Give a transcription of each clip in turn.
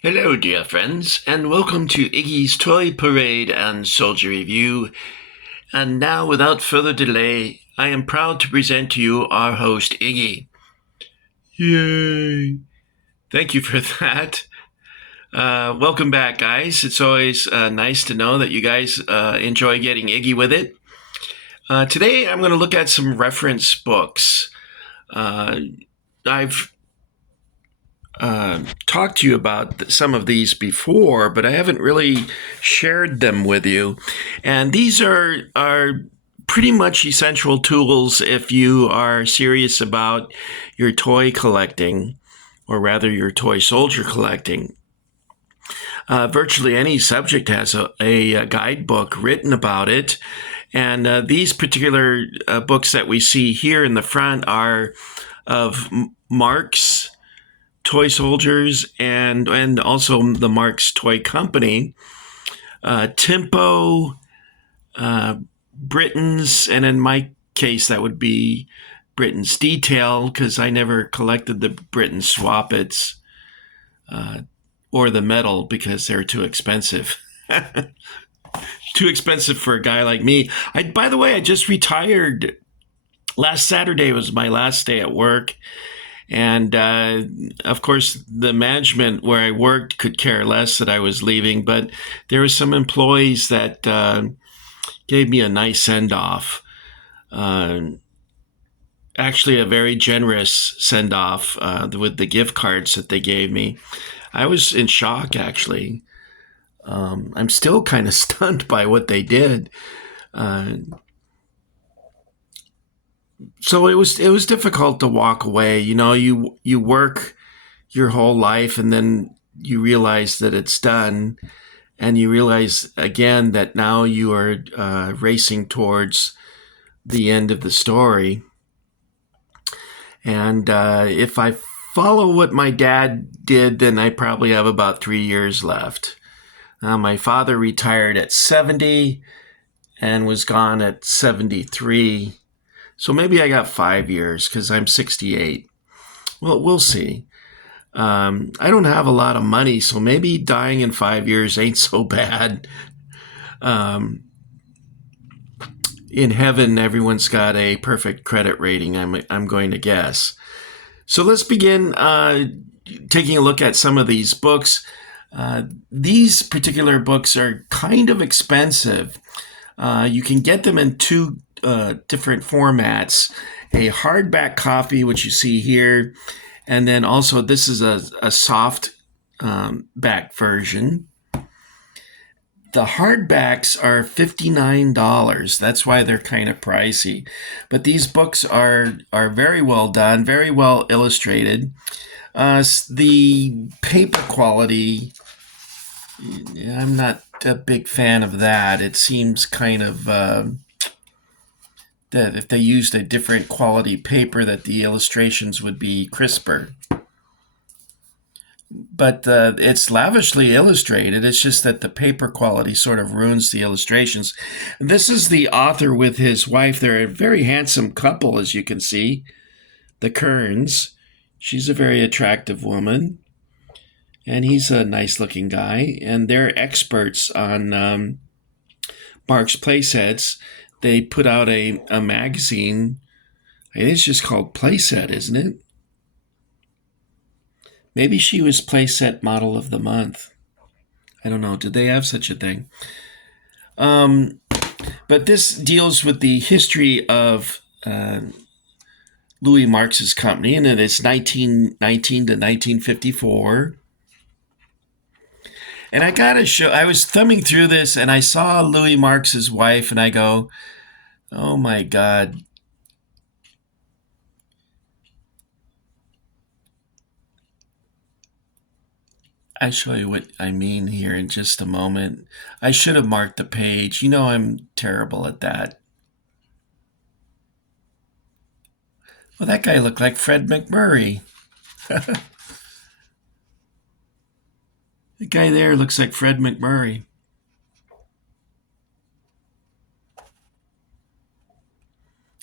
Hello, dear friends, and welcome to Iggy's Toy Parade and Soldier Review. And now, without further delay, I am proud to present to you our host, Iggy. Yay! Thank you for that. Welcome back, guys. It's always nice to know that you guys enjoy getting Iggy with it. Today, I'm going to look at some reference books. I've talked to you about some of these before, but I haven't really shared them with you. And these are pretty much essential tools if you are serious about your toy collecting, or rather your toy soldier collecting. Virtually any subject has a guidebook written about it. And these particular books that we see here in the front are of Marx toy soldiers and also the Marx Toy Company, Tempo, Britain's, and in my case that would be Britain's Detail, because I never collected the Britain Swap-Its or the metal because they're too expensive. Too expensive for a guy like me. By the way, I just retired. Last Saturday was my last day at work. And of course, the management where I worked could care less that I was leaving, but there were some employees that gave me a nice send-off. Actually, a very generous send-off with the gift cards that they gave me. I was in shock, actually. I'm still kind of stunned by what they did. So it was difficult to walk away. You know, you work your whole life, and then you realize that it's done, and you realize again that now you are racing towards the end of the story. And if I follow what my dad did, then I probably have about 3 years left. My father retired at 70 and was gone at 73. So maybe I got 5 years because I'm 68. Well, we'll see. I don't have a lot of money, so maybe dying in 5 years ain't so bad. In heaven, everyone's got a perfect credit rating, I'm going to guess. So let's begin taking a look at some of these books. These particular books are kind of expensive. You can get them in two different formats: a hardback copy, which you see here, and then also this is a soft back version. The hardbacks are $59. That's why they're kind of pricey. But these books are very well done, very well illustrated. The paper quality, I'm not a big fan of that. It seems kind of that if they used a different quality paper, that the illustrations would be crisper. But it's lavishly illustrated. It's just that the paper quality sort of ruins the illustrations. This is the author with his wife. They're a very handsome couple, as you can see. The Kearns. She's a very attractive woman, and he's a nice-looking guy. And they're experts on Marx Playsets. They put out a magazine. I think it's just called Playset, isn't it? Maybe she was Playset Model of the Month. I don't know. Did they have such a thing? But this deals with the history of Louis Marx's company, and it's 1919 to 1954. And I gotta show, I was thumbing through this and I saw Louis Marx's wife, and I go, oh my God. I'll show you what I mean here in just a moment. I should have marked the page. You know I'm terrible at that. Well, that guy looked like Fred McMurray. The guy there looks like Fred McMurray.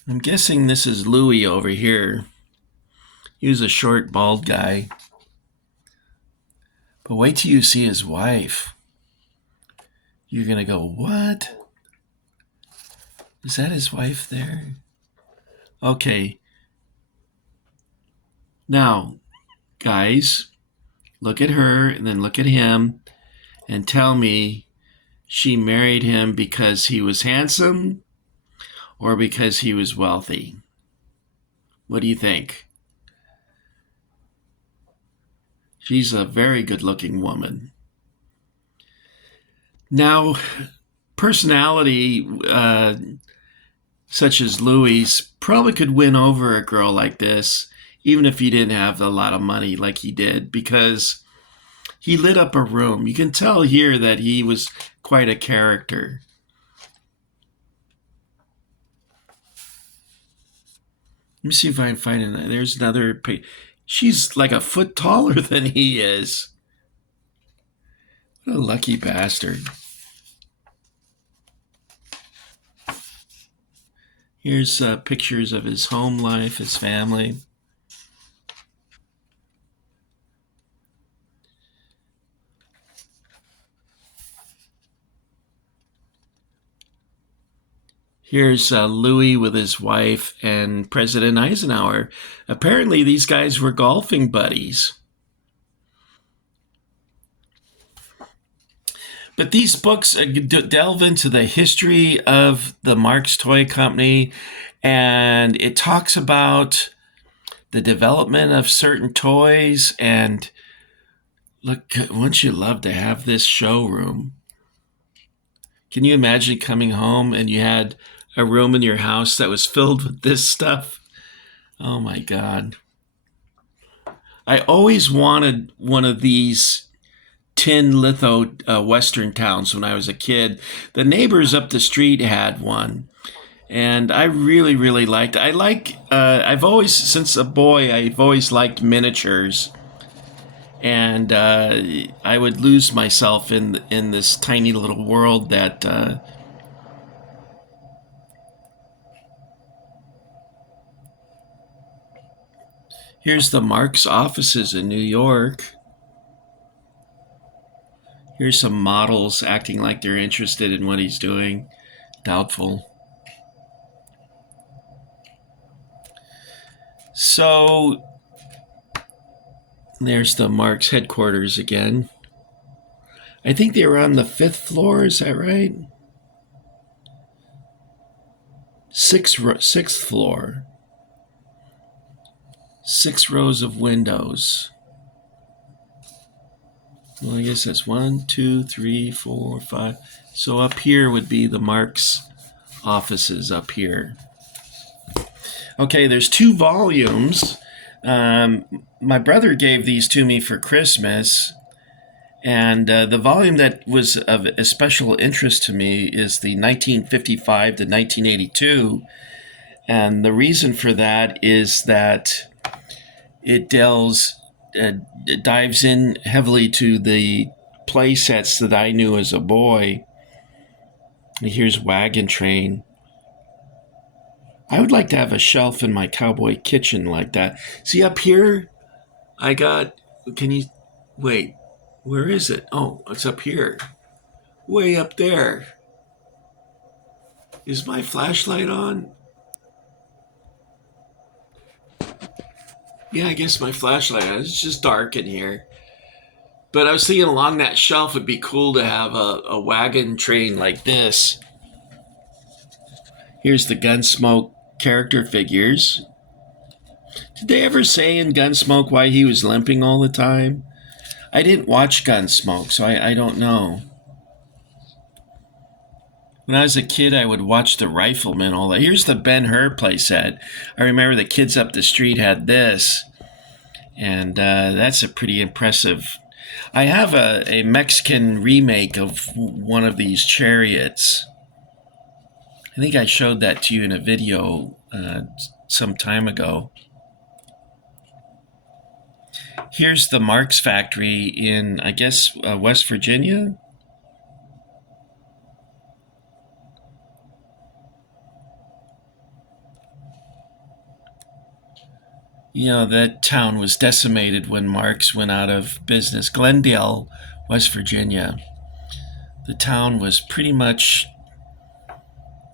I'm guessing this is Louis over here. He was a short, bald guy. But wait till you see his wife. You're going to go, what? Is that his wife there? Okay. Now, guys, look at her and then look at him and tell me she married him because he was handsome or because he was wealthy. What do you think? She's a very good-looking woman. Now, personality such as Louis probably could win over a girl like this, even if he didn't have a lot of money like he did, because he lit up a room. You can tell here that he was quite a character. Let me see if I can find it. There's another page. She's like a foot taller than he is. What a lucky bastard. Here's pictures of his home life, his family. Here's Louis with his wife and President Eisenhower. Apparently, these guys were golfing buddies. But these books delve into the history of the Marx Toy Company, and it talks about the development of certain toys. And look, wouldn't you love to have this showroom? Can you imagine coming home and you had a room in your house that was filled with this stuff? Oh my God. I always wanted one of these tin litho Western towns when I was a kid. The neighbors up the street had one, and I really, really liked it. I've always, since a boy, I've always liked miniatures, and I would lose myself in this tiny little world that. Here's the Marx offices in New York. Here's some models acting like they're interested in what he's doing. Doubtful. So there's the Marx headquarters again. I think they were on the 5th floor, is that right? Sixth floor. 6 rows of windows. Well, I guess that's 1, 2, 3, 4, 5. So up here would be the Marx offices up here. Okay, there's 2 volumes. My brother gave these to me for Christmas. And the volume that was of especial interest to me is the 1955 to 1982. And the reason for that is that it dives in heavily to the play sets that I knew as a boy. Here's Wagon Train. I would like to have a shelf in my cowboy kitchen like that. See up here, I got, can you, wait, where is it? Oh, it's up here. Way up there. Is my flashlight on? Yeah, I guess my flashlight on. It's just dark in here. But I was thinking along that shelf it'd be cool to have a wagon train like this. Here's the Gunsmoke character figures. Did they ever say in Gunsmoke why he was limping all the time? I didn't watch Gunsmoke, so I don't know. When I was a kid, I would watch The Rifleman all that. Here's the Ben-Hur playset. I remember the kids up the street had this, and that's a pretty impressive. I have a Mexican remake of one of these chariots. I think I showed that to you in a video some time ago. Here's the Marx factory in, I guess, West Virginia. That town was decimated when Marx went out of business. Glendale, West Virginia. The town was pretty much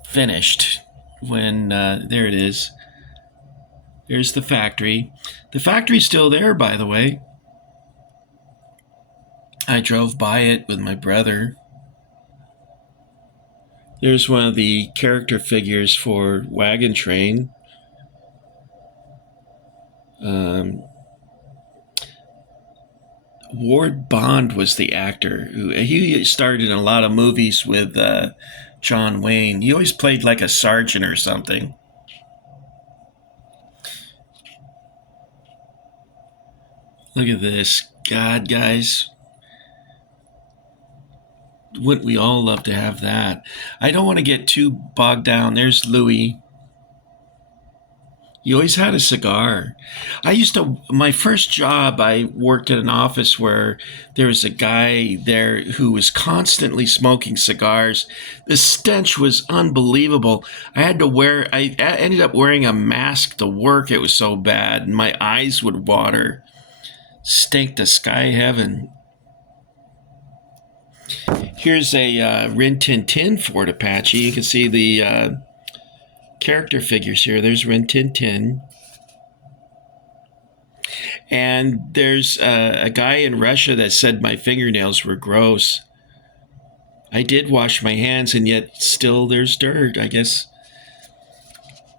finished when, there it is. There's the factory. The factory's still there, by the way. I drove by it with my brother. There's one of the character figures for Wagon Train. Ward Bond was the actor. He starred in a lot of movies with John Wayne. He always played like a sergeant or something. Look at this. God, guys. Wouldn't we all love to have that? I don't want to get too bogged down. There's Louis. He always had a cigar. My first job, I worked at an office where there was a guy there who was constantly smoking cigars. The stench was unbelievable. I ended up wearing a mask to work. It was so bad. My eyes would water. Stank to sky heaven. Here's a Rin Tin Tin Ford Apache. You can see the character figures here. There's Rin Tin Tin. And there's a guy in Russia that said my fingernails were gross. I did wash my hands, and yet still there's dirt. I guess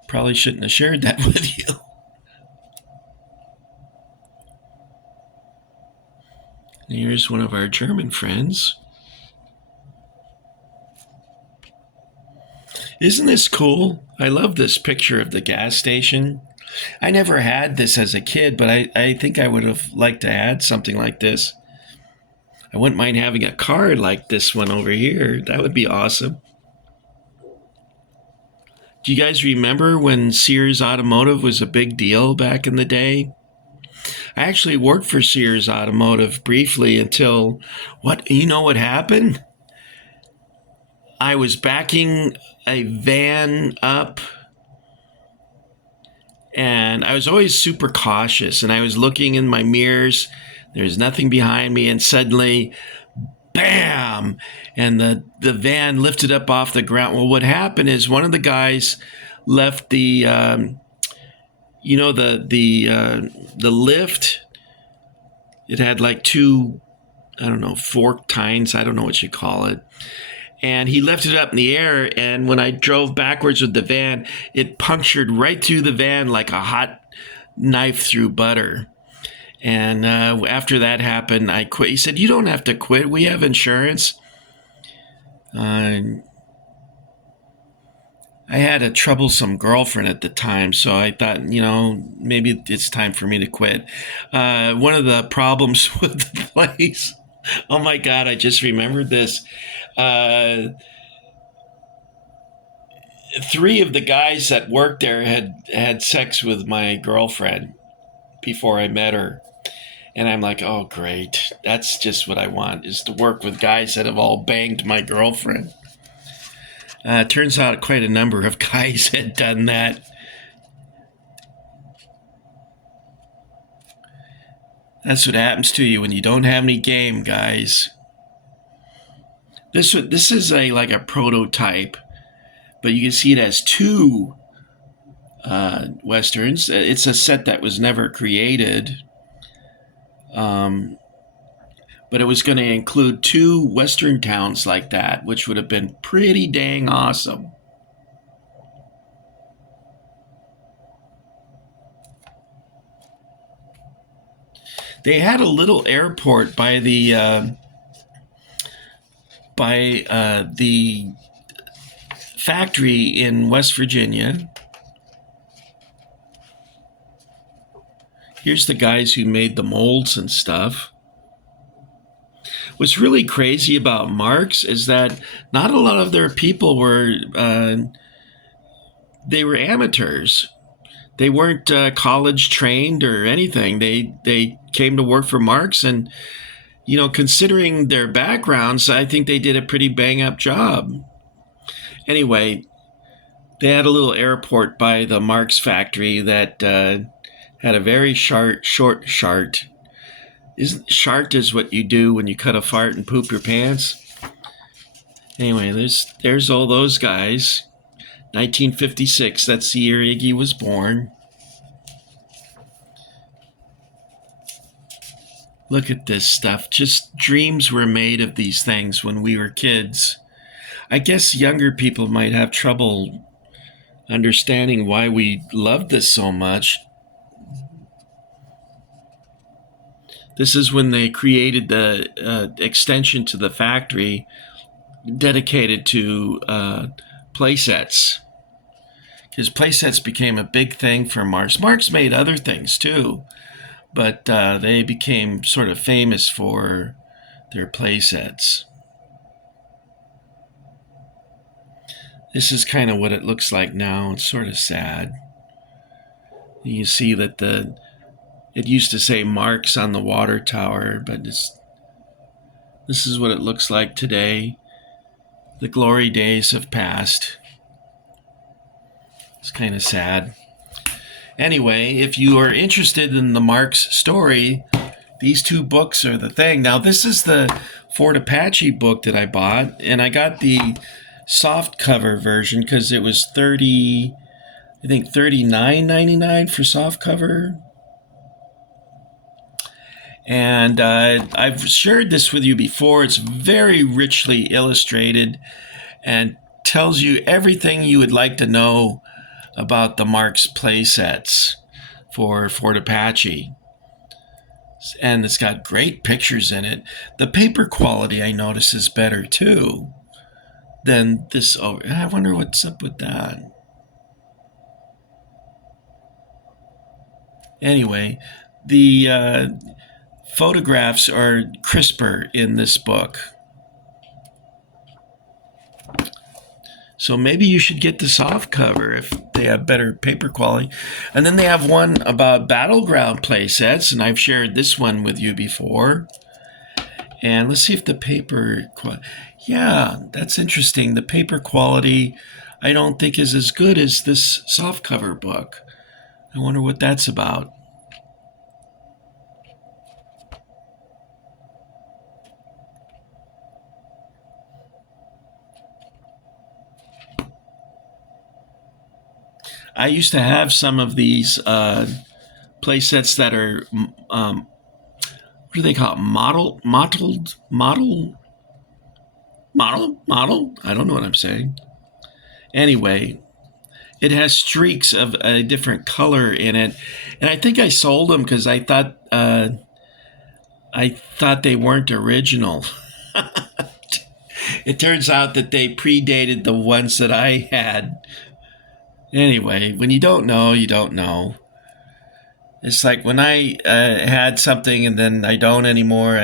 probably shouldn't have shared that with you. Here's one of our German friends. Isn't this cool? I love this picture of the gas station. I never had this as a kid, but I think I would have liked to add something like this. I wouldn't mind having a car like this one over here. That would be awesome. Do you guys remember when Sears Automotive was a big deal back in the day? I actually worked for Sears Automotive briefly until, what happened? I was backing a van up, and I was always super cautious, and I was looking in my mirrors. There's nothing behind me, and suddenly, bam, and the van lifted up off the ground. Well, what happened is one of the guys left the lift. It had like two, I don't know, fork tines. I don't know what you call it. And he lifted it up in the air, and when I drove backwards with the van, it punctured right through the van like a hot knife through butter. And after that happened, I quit. He said, "You don't have to quit. We have insurance." I had a troublesome girlfriend at the time, so I thought, maybe it's time for me to quit. One of the problems with the place, oh my God, I just remembered this. 3 of the guys that worked there had sex with my girlfriend before I met her. And I'm like, oh, great. That's just what I want, is to work with guys that have all banged my girlfriend. Turns out quite a number of guys had done that. That's what happens to you when you don't have any game, guys. This is like a prototype, but you can see it has 2 westerns. It's a set that was never created. But it was going to include 2 western towns like that, which would have been pretty dang awesome. They had a little airport by the factory in West Virginia. Here's the guys who made the molds and stuff. What's really crazy about Marx is that not a lot of their people were they were amateurs. They weren't college trained or anything. They came to work for Marx, and considering their backgrounds, I think they did a pretty bang up job. Anyway, they had a little airport by the Marx factory that Had a very short shart. Isn't shart is what you do when you cut a fart and poop your pants? Anyway, there's all those guys. 1956, that's the year Iggy was born. Look at this stuff. Just dreams were made of these things when we were kids. I guess younger people might have trouble understanding why we loved this so much. This is when they created the extension to the factory dedicated to playsets. Because playsets became a big thing for Marx. Marx made other things too, but they became sort of famous for their playsets. This is kind of what it looks like now. It's sort of sad. You see that it used to say Marx on the water tower, but this is what it looks like today. The glory days have passed. It's kind of sad. Anyway, if you are interested in the Marx story, these two books are the thing. Now, this is the Fort Apache book that I bought, and I got the soft cover version because it was $39.99 for soft cover. And I've shared this with you before. It's very richly illustrated and tells you everything you would like to know about the Marx playsets for Fort Apache. And it's got great pictures in it. The paper quality, I notice, is better too than this. I wonder what's up with that. Anyway, the photographs are crisper in this book. So maybe you should get the soft cover if they have better paper quality. And then they have one about battleground playsets, and I've shared this one with you before. And let's see if the paper quality... Yeah, that's interesting. The paper quality I don't think is as good as this soft cover book. I wonder what that's about. I used to have some of these playsets that are, what do they call it? Model? I don't know what I'm saying. Anyway, it has streaks of a different color in it, and I think I sold them because I thought they weren't original. It turns out that they predated the ones that I had. Anyway, when you don't know, you don't know. It's like when I had something and then I don't anymore.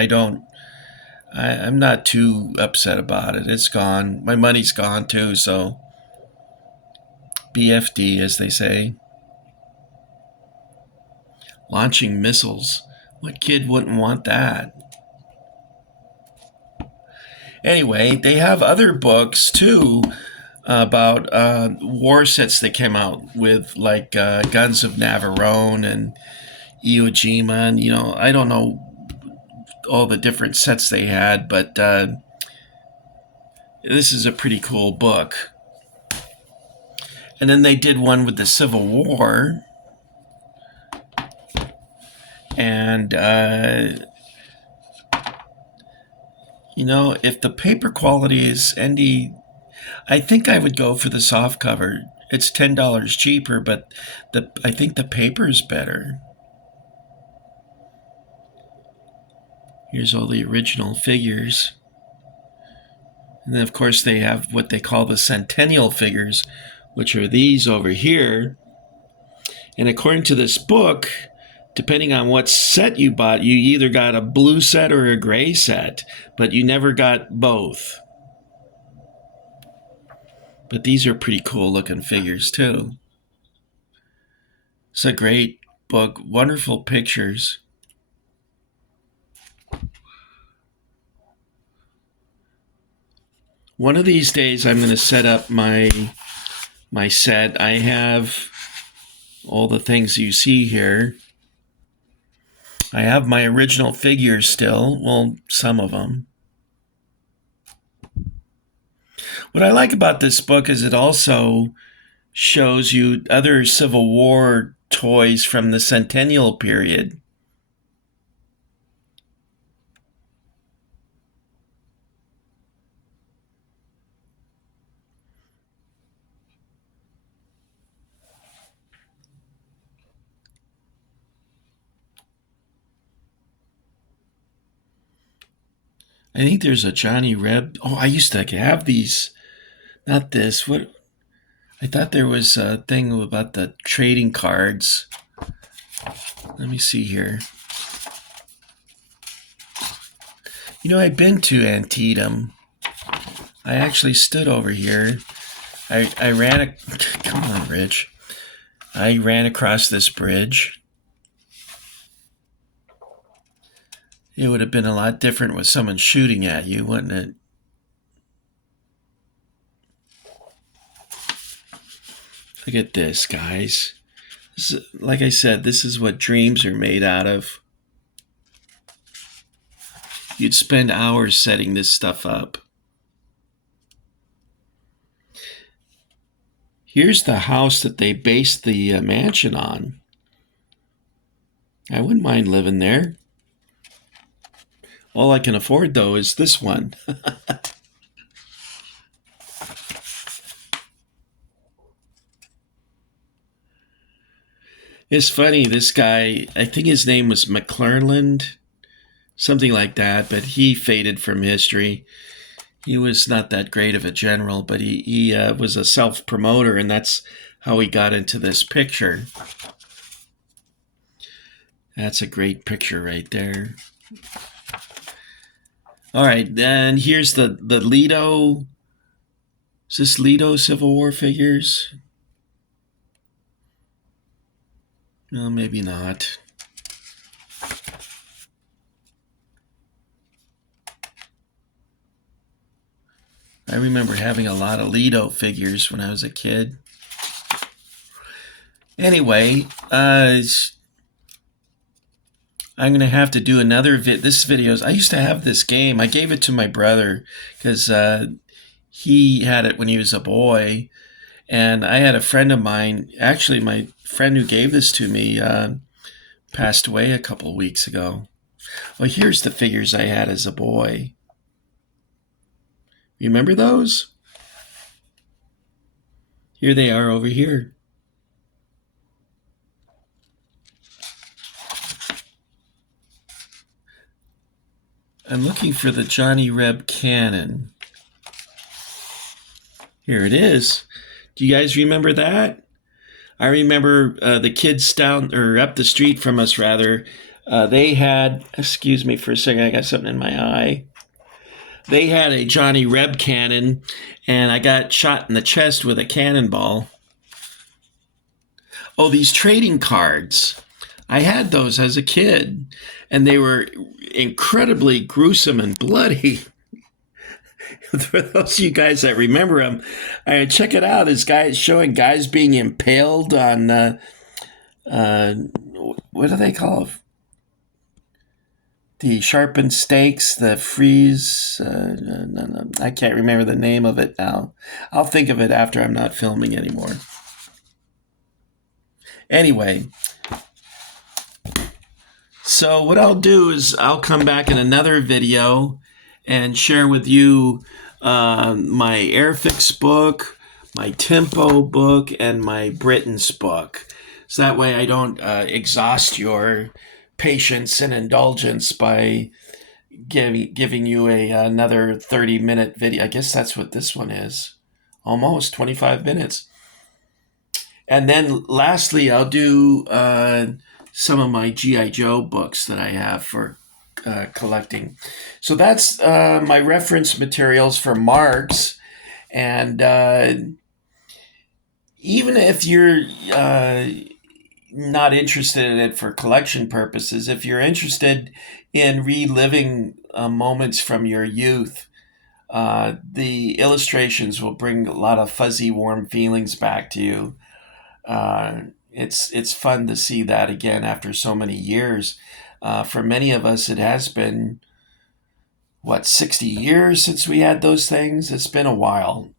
I'm not too upset about it. It's gone. My money's gone too, so BFD, as they say. Launching missiles. What kid wouldn't want that? Anyway, they have other books too about war sets that came out with, like Guns of Navarone and Iwo Jima, and I don't know all the different sets they had, but this is a pretty cool book. And then they did one with the Civil War, and if the paper quality is any, I think I would go for the soft cover. It's $10 cheaper, but I think the paper is better. Here's all the original figures. And then, of course, they have what they call the Centennial figures, which are these over here. And according to this book, depending on what set you bought, you either got a blue set or a gray set, but you never got both. But these are pretty cool looking figures too. It's a great book, wonderful pictures. One of these days I'm going to set up my set. I have all the things you see here. I have my original figures still. Well, some of them. What I like about this book is it also shows you other Civil War toys from the Centennial period. I think there's a Johnny Reb. Oh, I used to have these. Not this. What? I thought there was a thing about the trading cards. Let me see here. You know, I've been to Antietam. I actually stood over here. I ran. Come on, Rich. I ran across this bridge. It would have been a lot different with someone shooting at you, wouldn't it? Look at this, guys. Like I said, this is what dreams are made out of. You'd spend hours setting this stuff up. Here's the house that they based the mansion on. I wouldn't mind living there. All I can afford, though, is this one. It's funny, this guy, I think his name was McClernand, something like that, but he faded from history. He was not that great of a general, but he was a self-promoter, and that's how he got into this picture. That's a great picture right there. All right, then here's the Lido. Is this Lido Civil War figures? No, maybe not. I remember having a lot of Lido figures when I was a kid. Anyway, I'm going to have to do another this videos. I used to have this game. I gave it to my brother because he had it when he was a boy. And I had a friend of mine, actually my friend who gave this to me passed away a couple weeks ago. Well, here's the figures I had as a boy. Remember those? Here they are over here. I'm looking for the Johnny Reb cannon. Here it is. Do you guys remember that? I remember the kids down or up the street from us, rather. They had, excuse me for a second, I got something in my eye. They had a Johnny Reb cannon, and I got shot in the chest with a cannonball. Oh, these trading cards. I had those as a kid, and they were incredibly gruesome and bloody. For those of you guys that remember them, check it out. This guy is showing guys being impaled on, what do they call it? The sharpened stakes, the freeze. No, I can't remember the name of it now. I'll think of it after I'm not filming anymore. Anyway, so what I'll do is I'll come back in another video and share with you my Airfix book, my Tempo book, and my Britain's book. So that way I don't exhaust your patience and indulgence by giving you another 30-minute video. I guess that's what this one is. Almost 25 minutes. And then lastly, I'll do some of my G.I. Joe books that I have for collecting. So that's my reference materials for Marx. And even if you're not interested in it for collection purposes, if you're interested in reliving moments from your youth, the illustrations will bring a lot of fuzzy, warm feelings back to you. It's fun to see that again after so many years. For many of us, it has been, 60 years since we had those things? It's been a while,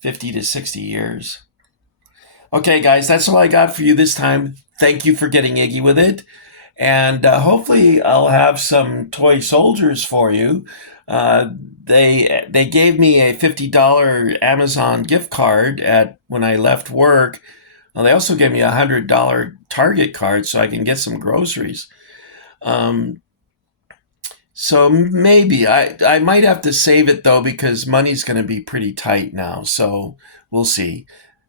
50 to 60 years. Okay, guys, that's all I got for you this time. Thank you for getting Iggy with it. And hopefully, I'll have some toy soldiers for you. Uh, they gave me a $50 Amazon gift card at when I left work. Well, they also gave me a $100 Target card so I can get some groceries. Um, so maybe I might have to save it though because money's going to be pretty tight now. So we'll see.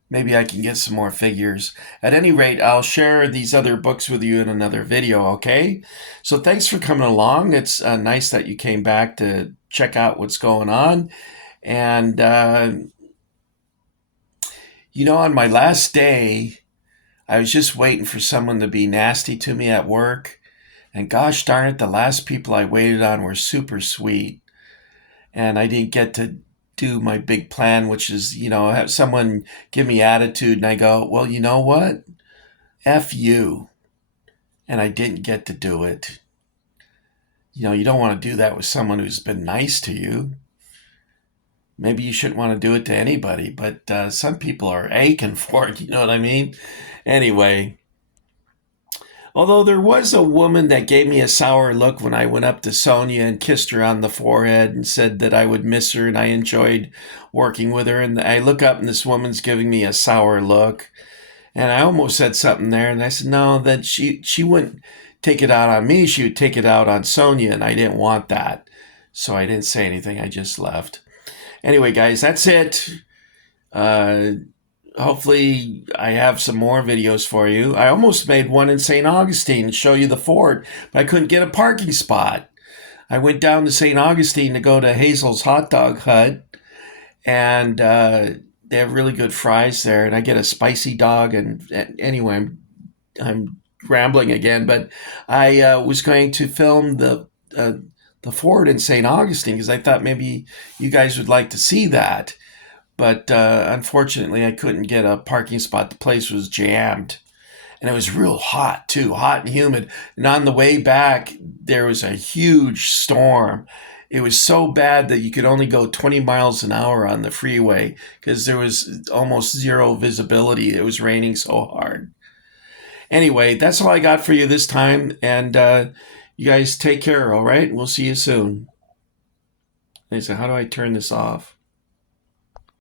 Maybe I can get some more figures. At any rate, I'll share these other books with you in another video, okay? So thanks for coming along. It's nice that you came back to check out what's going on. And, on my last day, I was just waiting for someone to be nasty to me at work. And gosh darn it, the last people I waited on were super sweet. And I didn't get to do my big plan, which is, have someone give me attitude. And I go, well, you know what? F you. And I didn't get to do it. You don't want to do that with someone who's been nice to you. Maybe you shouldn't want to do it to anybody, but some people are aching for it. You know what I mean? Anyway, although there was a woman that gave me a sour look when I went up to Sonia and kissed her on the forehead and said that I would miss her and I enjoyed working with her. And I look up and this woman's giving me a sour look. And I almost said something there. And I said, no, that she wouldn't take it out on me. She would take it out on Sonia. And I didn't want that. So I didn't say anything. I just left. Anyway, guys, that's it. Hopefully I have some more videos for you. I almost made one in St. Augustine to show you the fort, but I couldn't get a parking spot. I went down to St. Augustine to go to Hazel's Hot Dog Hut, and they have really good fries there, and I get a spicy dog. And anyway, I'm rambling again, but I was going to film the fort in St. Augustine because I thought maybe you guys would like to see that. But unfortunately, I couldn't get a parking spot. The place was jammed. And it was real hot, too, hot and humid. And on the way back, there was a huge storm. It was so bad that you could only go 20 miles an hour on the freeway because there was almost zero visibility. It was raining so hard. Anyway, that's all I got for you this time. And you guys take care, all right? We'll see you soon. They said, how do I turn this off?